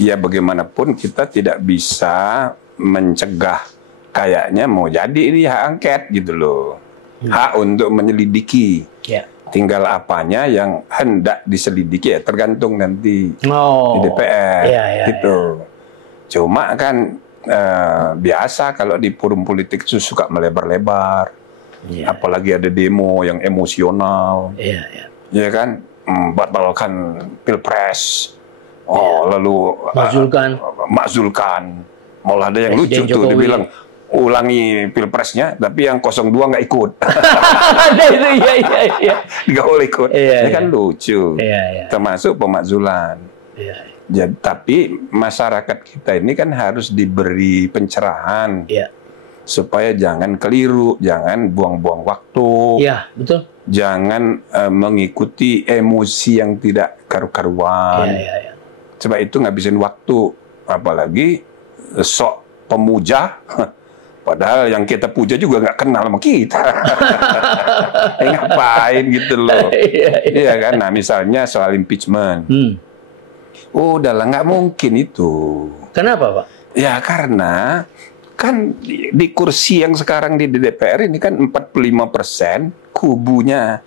ya bagaimanapun kita tidak bisa mencegah, kayaknya mau jadi ini hak angket gitu loh. Hak untuk menyelidiki. Ya. Tinggal apanya yang hendak diselidiki ya tergantung nanti di DPR gitu. Cuma kan biasa kalau di forum politik itu suka melebar-lebar. Apalagi ada demo yang emosional. Ya kan, batalkan Pilpres. Lalu makzulkan. Malah ada yang lucu tuh, dibilang ulangi Pilpresnya, tapi yang 02 nggak ikut. Ada itu, iya. Nggak boleh ikut. Ini kan lucu. Termasuk pemakzulan. Jadi, tapi masyarakat kita ini kan harus diberi pencerahan. Supaya jangan keliru, jangan buang-buang waktu. Iya, betul. Jangan mengikuti emosi yang tidak karu-karuan. Sebab itu ngabisin waktu. Apalagi sok pemuja. Padahal yang kita puja juga nggak kenal sama kita. Ngapain gitu loh. Iya kan? Nah misalnya soal impeachment. Udahlah, nggak mungkin itu. Kenapa, Pak? Ya karena kan di kursi yang sekarang di DPR ini kan 45% kubunya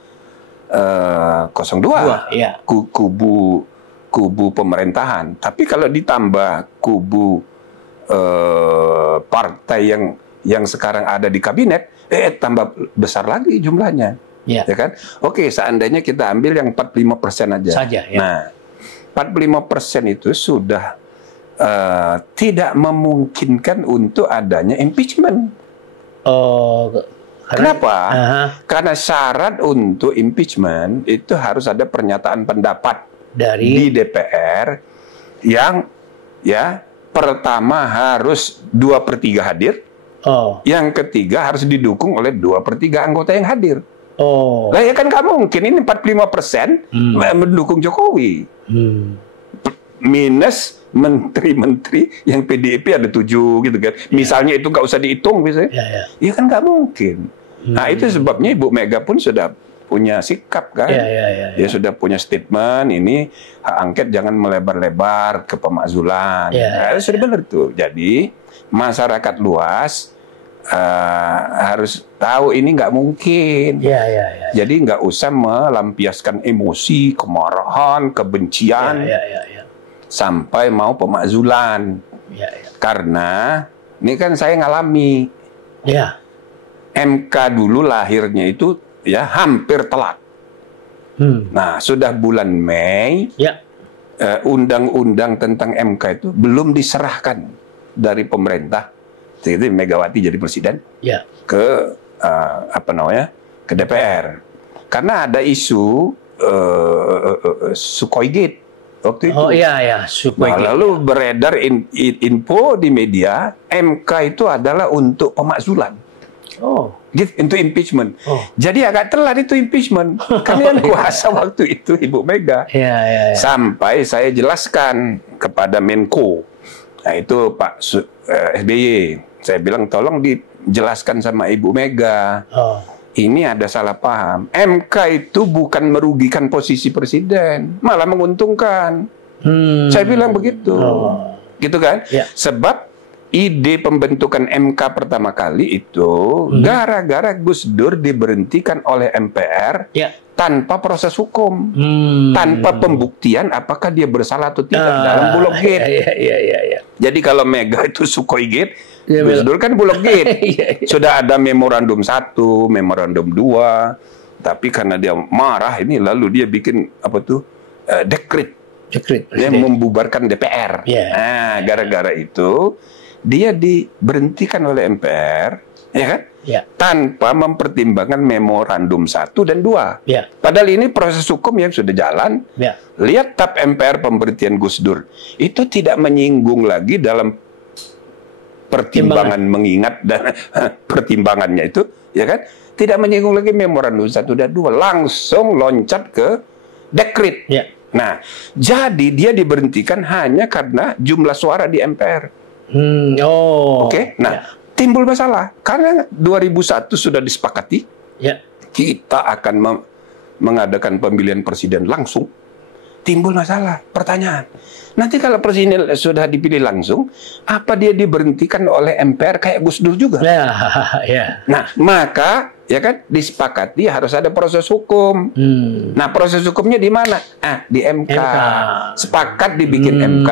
02. Kubu pemerintahan. Tapi kalau ditambah kubu partai yang sekarang ada di kabinet, tambah besar lagi jumlahnya. Ya kan? Oke, seandainya kita ambil yang 45% aja. Nah, 45% itu sudah tidak memungkinkan untuk adanya impeachment. Kenapa? Karena syarat untuk impeachment itu harus ada pernyataan pendapat di DPR yang pertama harus 2/3 hadir, yang ketiga harus didukung oleh 2/3 anggota yang hadir. Lah ya kan nggak mungkin ini 45% mendukung Jokowi. Minus menteri-menteri yang PDIP ada 7 gitu kan. Misalnya itu nggak usah dihitung misalnya. Ya kan nggak mungkin. Nah itu sebabnya Ibu Mega pun sudah punya sikap kan. Dia sudah punya statement ini hak angket jangan melebar-lebar ke pemakzulan. Sudah benar tuh. Jadi masyarakat luas harus tahu ini nggak mungkin. Jadi nggak usah melampiaskan emosi, kemarahan, kebencian sampai mau pemakzulan. Karena ini kan saya ngalami. MK dulu lahirnya itu hampir telat. Nah, sudah bulan Mei, undang-undang tentang MK itu belum diserahkan dari pemerintah, jadi Megawati jadi presiden, ke ke DPR. Karena ada isu Sukhoi Gate waktu itu. Sukhoi Gate. Lalu beredar info di media, MK itu adalah untuk pemakzulan. Untuk impeachment. Jadi agak telat itu impeachment. Kan yang kuasa waktu itu Ibu Mega. Sampai saya jelaskan kepada Menko. Nah itu Pak SBY. Saya bilang tolong dijelaskan sama Ibu Mega. Ini ada salah paham. MK itu bukan merugikan posisi presiden, malah menguntungkan. Saya bilang begitu. Gitu kan? Sebab ide pembentukan MK pertama kali itu gara-gara Gus Dur diberhentikan oleh MPR tanpa proses hukum, tanpa pembuktian apakah dia bersalah atau tidak dalam Bulog Gate. Jadi kalau Mega itu Sukhoi Gate, Gus Dur kan Bulog Gate. Sudah ada memorandum 1, memorandum 2, tapi karena dia marah ini lalu dia bikin dekret yang membubarkan DPR. Nah, gara-gara itu dia diberhentikan oleh MPR, ya kan? Tanpa mempertimbangkan memorandum 1 dan 2. Padahal ini proses hukum yang sudah jalan. Lihat tap MPR pemberhentian Gus Dur. Itu tidak menyinggung lagi dalam pertimbangan mengingat dan pertimbangannya itu, ya kan? Tidak menyinggung lagi memorandum 1 dan 2. Langsung loncat ke dekret. Nah, jadi dia diberhentikan hanya karena jumlah suara di MPR. Nah, timbul masalah karena 2001 sudah disepakati kita akan mengadakan pemilihan presiden langsung timbul masalah, pertanyaan. Nanti kalau presiden sudah dipilih langsung, apa dia diberhentikan oleh MPR kayak Gus Dur juga? Ya. Nah, maka ya kan disepakati harus ada proses hukum. Nah, proses hukumnya di mana? Di MK. Sepakat dibikin MK,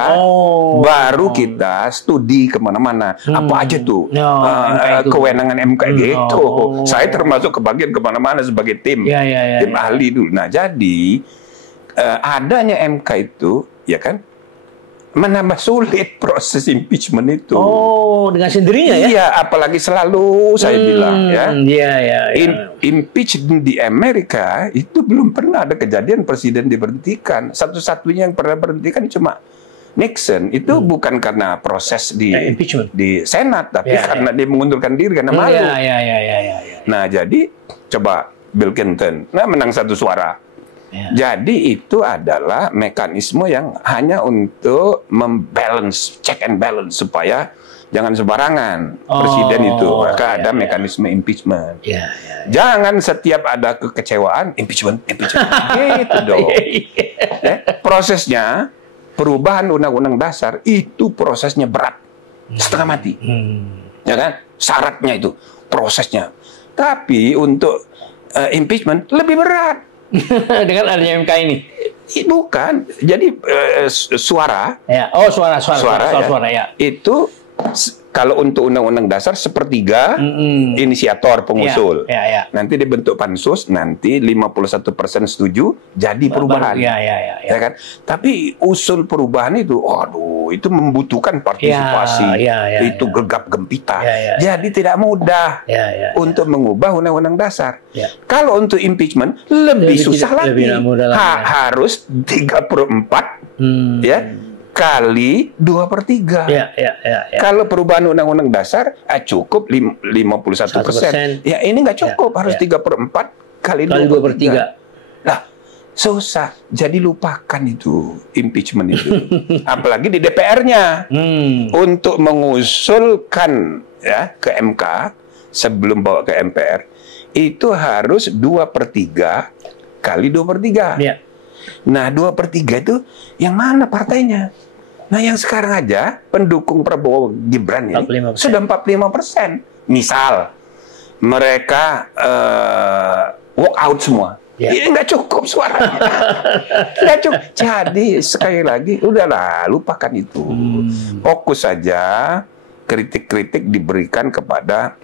baru kita studi kemana-mana. Apa aja tuh kewenangan MK gitu. Saya termasuk kebagian kemana-mana sebagai tim ahli dulu. Nah, jadi adanya MK itu, ya kan, menambah sulit proses impeachment itu. Dengan sendirinya ya? Iya, apalagi selalu saya bilang ya. Iya. Impeachment di Amerika itu belum pernah ada kejadian presiden diberhentikan. Satu-satunya yang pernah berhentikan cuma Nixon. Itu bukan karena proses di Senat, tapi karena dia mengundurkan diri karena malu. Nah, jadi coba Bill Clinton, menang 1 suara. Jadi itu adalah mekanisme yang hanya untuk membalance, check and balance, supaya jangan sembarangan presiden itu. Maka ada mekanisme impeachment. Jangan setiap ada kekecewaan, impeachment. Gitu dong. Prosesnya, perubahan undang-undang dasar, itu prosesnya berat. Setengah mati. Ya kan? Syaratnya itu, prosesnya. Tapi untuk impeachment lebih berat. Dengan adanya MK ini? Bukan. Jadi suara. Suara ya. Itu kalau untuk undang-undang dasar sepertiga inisiator pengusul. Nanti dibentuk pansus, nanti 51% setuju, jadi perubahan. Ya kan? Tapi usul perubahan itu, itu membutuhkan partisipasi. Itu gegap gempita. Jadi tidak mudah untuk mengubah undang-undang dasar. Kalau untuk impeachment lebih susah lagi. Harus 34 kali 2/3. Kalau perubahan undang-undang dasar cukup 51%. Ya ini nggak cukup, harus 3/4 kali 2/3. Nah, susah. Jadi lupakan itu impeachment itu. Apalagi di DPR-nya untuk mengusulkan ke MK sebelum bawa ke MPR itu harus 2/3 kali 2/3. Nah, 2/3 itu yang mana partainya? Nah, yang sekarang aja pendukung Prabowo Gibran ini 45%. Sudah 45%. Misal mereka walk out semua. Ini nggak cukup suaranya. Nggak cukup. Jadi sekali lagi, udahlah, lupakan itu. Fokus saja, kritik-kritik diberikan kepada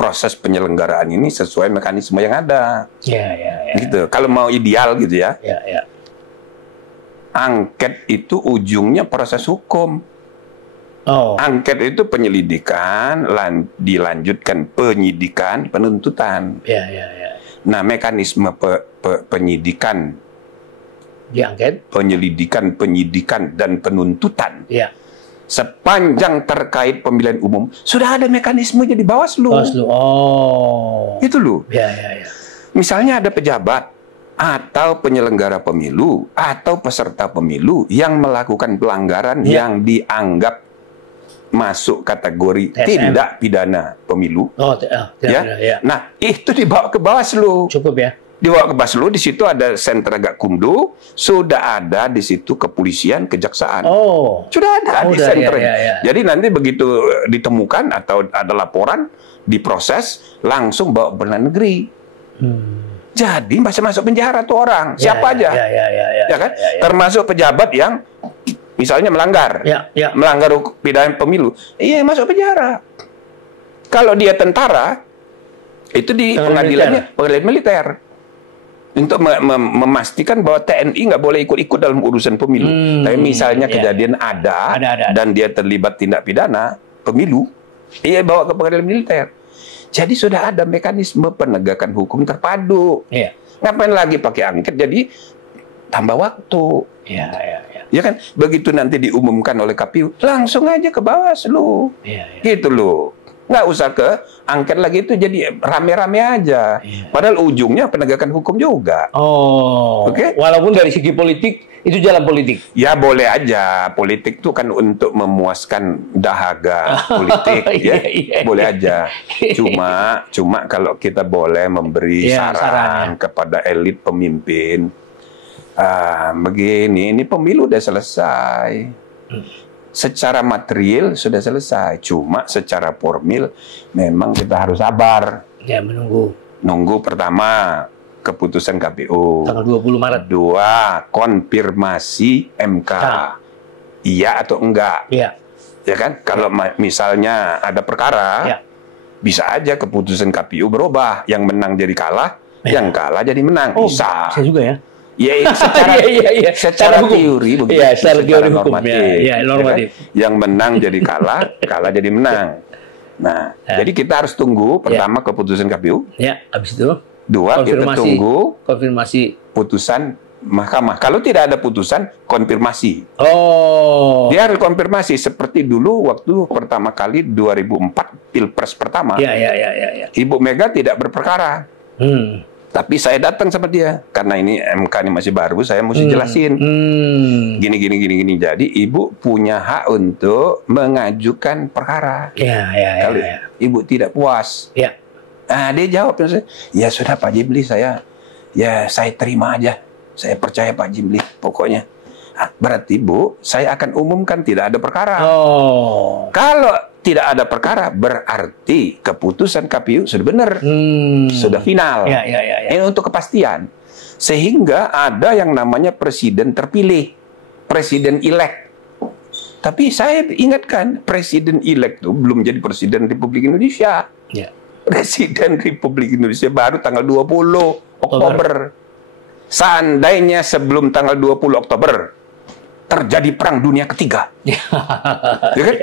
proses penyelenggaraan ini sesuai mekanisme yang ada. Gitu. Kalau mau ideal gitu ya. Angket itu ujungnya proses hukum. Angket itu penyelidikan, dilanjutkan penyidikan, penuntutan. Nah, mekanisme penyidikan, diangket, penyelidikan, penyidikan, dan penuntutan. Sepanjang terkait pemilihan umum sudah ada mekanismenya di Bawaslu. Itu loh. Misalnya ada pejabat atau penyelenggara pemilu atau peserta pemilu yang melakukan pelanggaran yang dianggap masuk kategori tindak pidana pemilu. Nah, itu dibawa ke Bawaslu. Cukup ya. Dibawa ke Bawaslu, di situ ada sentra Gakumdu, sudah ada di situ kepolisian, kejaksaan. Sudah ada di sentra. Jadi nanti begitu ditemukan atau ada laporan, diproses, langsung bawa ke pengadilan negeri. Jadi masuk penjara tuh orang, siapa aja, ya kan? Termasuk pejabat yang misalnya melanggar, melanggar pidana pemilu, masuk penjara. Kalau dia tentara, itu di pengadilan militer. Untuk memastikan bahwa TNI nggak boleh ikut-ikut dalam urusan pemilu. Tapi misalnya kejadian ada dan dia terlibat tindak pidana pemilu, bawa ke pengadilan militer. Jadi sudah ada mekanisme penegakan hukum terpadu. Ngapain lagi pakai angket? Jadi tambah waktu. Ya kan? Begitu nanti diumumkan oleh KPU, langsung aja ke Bawaslu. Gitu loh. Nggak usah ke angket lagi, itu jadi rame-rame aja. Padahal ujungnya penegakan hukum juga. Walaupun dari segi politik, itu jalan politik. Ya boleh aja. Politik itu kan untuk memuaskan dahaga politik. Boleh aja. Cuma kalau kita boleh memberi saran kepada elit pemimpin, Begini, ini pemilu udah selesai. Secara material sudah selesai, cuma secara formil memang kita harus sabar. Ya, menunggu. Nunggu pertama keputusan KPU. Tanggal 20 Maret. 2, konfirmasi MK. Iya atau enggak. Iya. Ya kan? Kalau misalnya ada perkara, bisa aja keputusan KPU berubah. Yang menang jadi kalah, yang kalah jadi menang. Bisa juga ya. Ya, secara teori begitu. Iya, secara teori normatif. Ya, normatif. Ya, yang menang jadi kalah, kalah jadi menang. Nah, jadi kita harus tunggu pertama keputusan KPU. Ya, habis itu 2, kita tunggu konfirmasi putusan Mahkamah. Kalau tidak ada putusan, konfirmasi. Dia harus konfirmasi seperti dulu waktu pertama kali 2004 Pilpres pertama. Ya. Ibu Mega tidak berperkara. Tapi saya datang sama dia karena ini MK ini masih baru, saya mesti jelasin. Gini. Jadi ibu punya hak untuk mengajukan perkara. Kalau ibu tidak puas, dia jawab, ya sudah Pak Jimli, saya terima aja, saya percaya Pak Jimli, pokoknya. Berarti Bu, saya akan umumkan tidak ada perkara. Kalau tidak ada perkara, berarti keputusan KPU sudah benar, sudah final. Ini untuk kepastian. Sehingga ada yang namanya presiden terpilih, presiden elect. Tapi saya ingatkan, presiden elect itu belum jadi presiden Republik Indonesia. Presiden Republik Indonesia baru tanggal 20 Oktober. Seandainya sebelum tanggal 20 Oktober terjadi perang dunia ketiga, ya kan?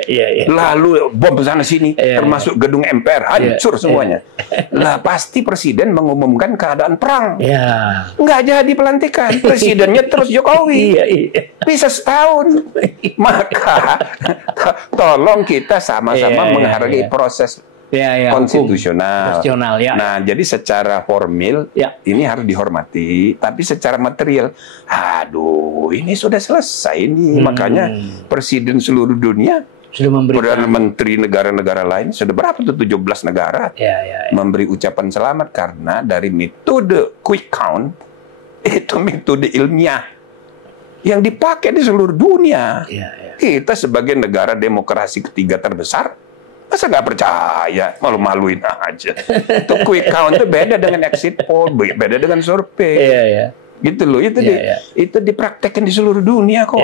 Lalu bom sana sini, termasuk gedung MPR hancur semuanya. Lah pasti presiden mengumumkan keadaan perang. Nggak jadi pelantikan, presidennya terus Jokowi. Bisa setahun. Maka tolong kita sama-sama menghargai proses konstitusional. Nah, jadi secara formil ini harus dihormati, tapi secara material, aduh, ini sudah selesai ini. Makanya presiden seluruh dunia sudah memberikan, Perdana Menteri negara-negara lain sudah berapa tuh 17 negara memberi ucapan selamat karena dari metode quick count itu metode ilmiah yang dipakai di seluruh dunia. Kita sebagai negara demokrasi ketiga terbesar, masa nggak percaya, malu-maluin aja. Itu quick count itu beda dengan exit poll, beda dengan survei. Gitu loh, itu dipraktekkan di seluruh dunia kok.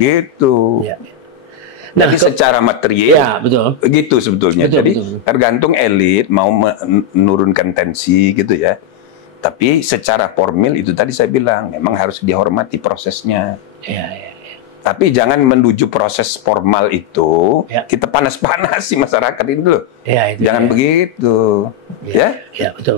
Gitu. Nah, jadi secara material, begitu sebetulnya. Jadi tergantung elit mau menurunkan tensi gitu ya. Tapi secara formil itu tadi saya bilang, memang harus dihormati prosesnya. Tapi jangan menuju proses formal itu, kita panas-panasi masyarakat itu loh. Jangan begitu. Ya, betul.